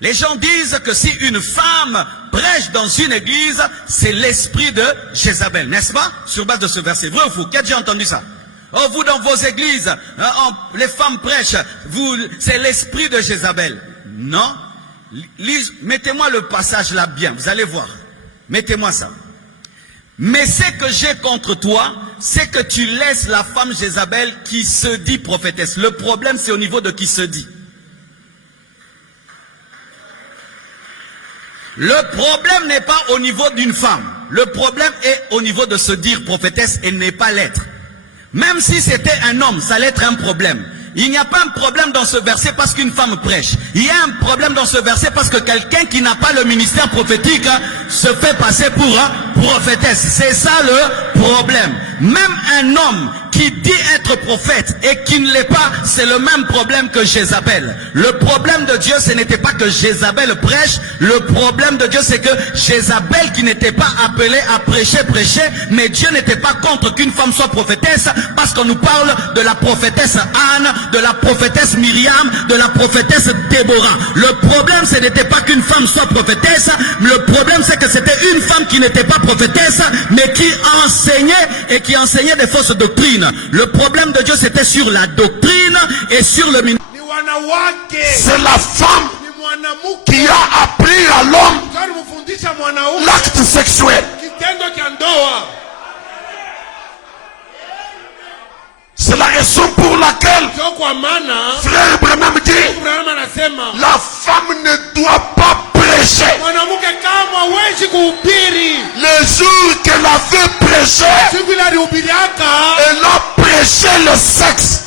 Les gens disent que si une femme prêche dans une église, c'est l'esprit de Jézabel, n'est-ce pas? Sur base de ce verset. Vrai ou faux? Qui a déjà entendu ça? Oh, vous dans vos églises, les femmes prêchent, c'est l'esprit de Jézabel. Non. Mettez-moi le passage là bien, vous allez voir. Mettez-moi ça. Mais ce que j'ai contre toi, c'est que tu laisses la femme Jézabel qui se dit prophétesse. Le problème, c'est au niveau de qui se dit. Le problème n'est pas au niveau d'une femme. Le problème est au niveau de se dire prophétesse et n'est pas l'être. Même si c'était un homme, ça allait être un problème. Il n'y a pas un problème dans ce verset parce qu'une femme prêche. Il y a un problème dans ce verset parce que quelqu'un qui n'a pas le ministère prophétique se fait passer pour prophétesse. C'est ça le problème. Même un homme qui dit être prophète et qui ne l'est pas, c'est le même problème que Jézabel. Le problème de Dieu, ce n'était pas que Jézabel prêche. Le problème de Dieu, c'est que Jézabel qui n'était pas appelée à prêcher, mais Dieu n'était pas contre qu'une femme soit prophétesse, parce qu'on nous parle de la prophétesse Anne, de la prophétesse Myriam, de la prophétesse Déborah. Le problème, ce n'était pas qu'une femme soit prophétesse. Le problème, c'est que c'était une femme qui n'était pas prophétesse, mais qui enseignait et qui enseignait des fausses doctrines. Le problème de Dieu, c'était sur la doctrine et sur le ministère. C'est la femme qui a appris à l'homme l'acte sexuel. C'est la raison pour laquelle frère Branham dit la femme ne doit pas prêcher. Le jour qu'elle avait prêché, elle a prêché le sexe.